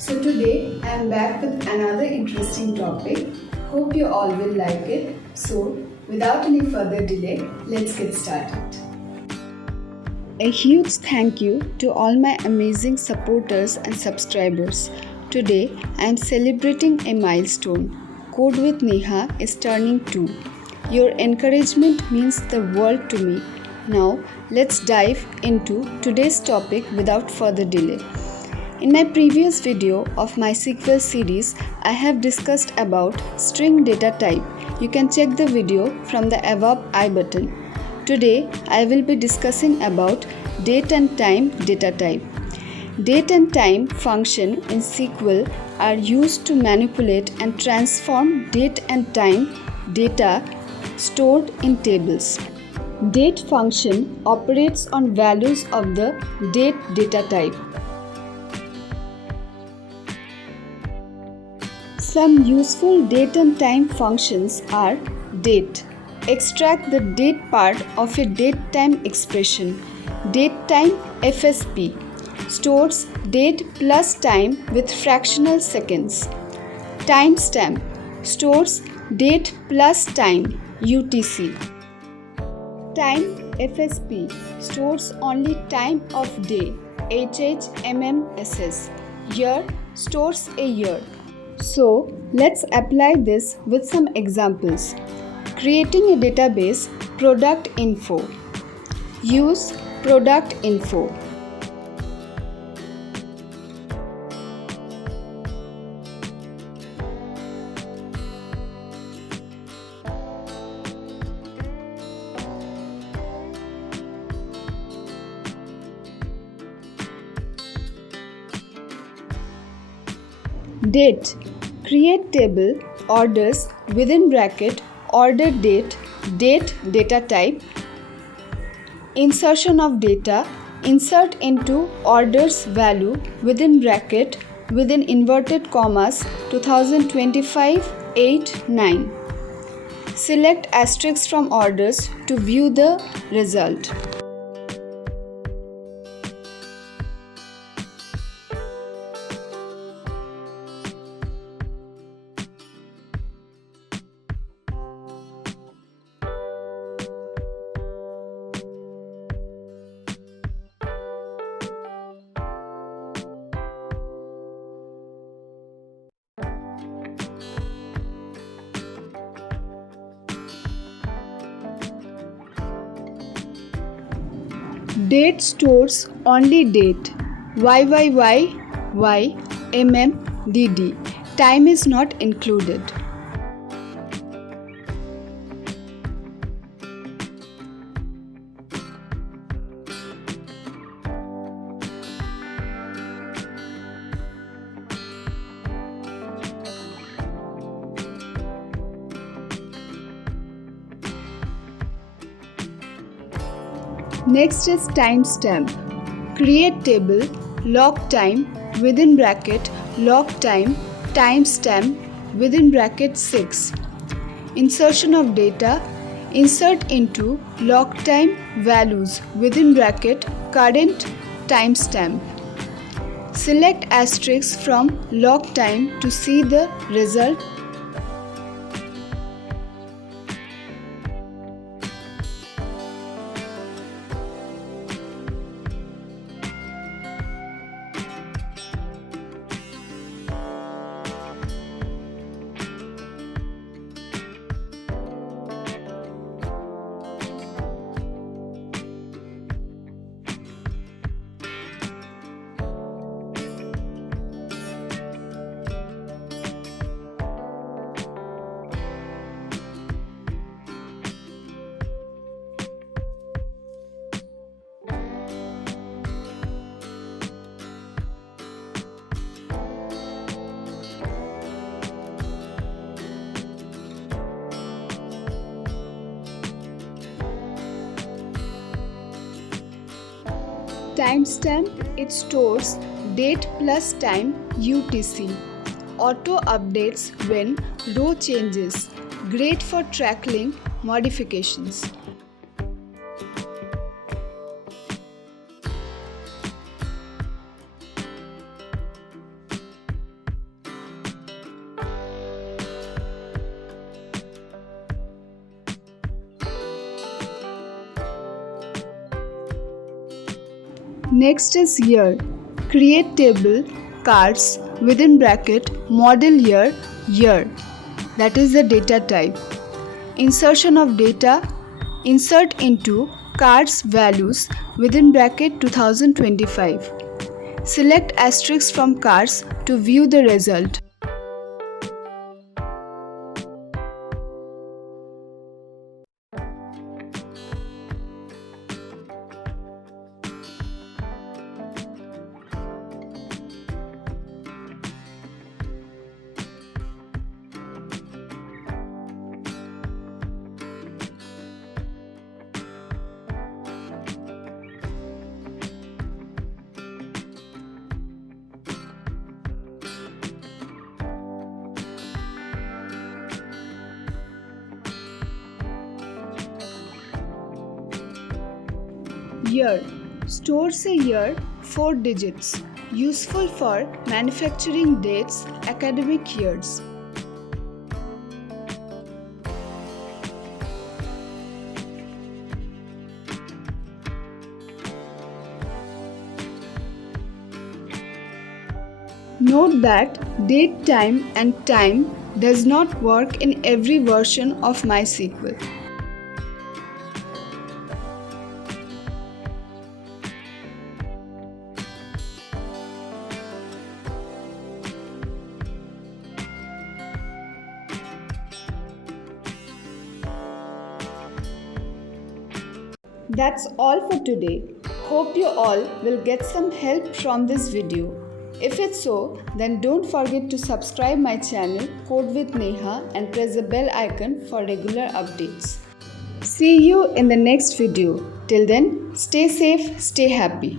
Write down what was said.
So today I am back with another interesting topic. Hope you all will like it. So without any further delay, let's get started. A huge thank you to all my amazing supporters and subscribers. Today I am celebrating a milestone. Code with Neha is turning 2. Your encouragement means the world to me. Now let's dive into today's topic without further delay. In my previous video of MySQL series, I have discussed about string data type. You can check the video from the above I button. Today, I will be discussing about date and time data type. Date and time function in SQL are used to manipulate and transform date and time data stored in tables. Date function operates on values of the date data type. Some useful date and time functions are date. Extract the date part of a date-time expression. Datetime FSP stores date plus time with fractional seconds. Timestamp stores date plus time UTC. Time FSP stores only time of day HHMMSS. Year stores a year. So let's apply this with some examples. Creating a database, product info. Use product info. Date. Create table orders within bracket order date data type. Insertion of data. Insert into orders value within bracket within inverted commas 2025 8 9. Select asterisks from orders to view the result. Date stores only date. YYYYMMDD. Time is not included. Next is timestamp. Create table log time within bracket log time timestamp within bracket 6. Insertion of data. Insert into log time values within bracket current timestamp. Select asterisks from log time to see the result. Timestamp, it stores date plus time UTC. Auto updates when row changes. Great for tracking modifications. Next is year. Create table cards within bracket model year year. That is the data type. Insertion of data. Insert into cards values within bracket 2025. Select asterisk from cards to view the result. Year. Stores a year 4 digits. Useful for manufacturing dates, academic years. Note that date time and time does not work in every version of MySQL. That's all for today. Hope you all will get some help from this video. If it's so, then don't forget to subscribe my channel Code with Neha and press the bell icon for regular updates. See you in the next video. Till then, stay safe, stay happy.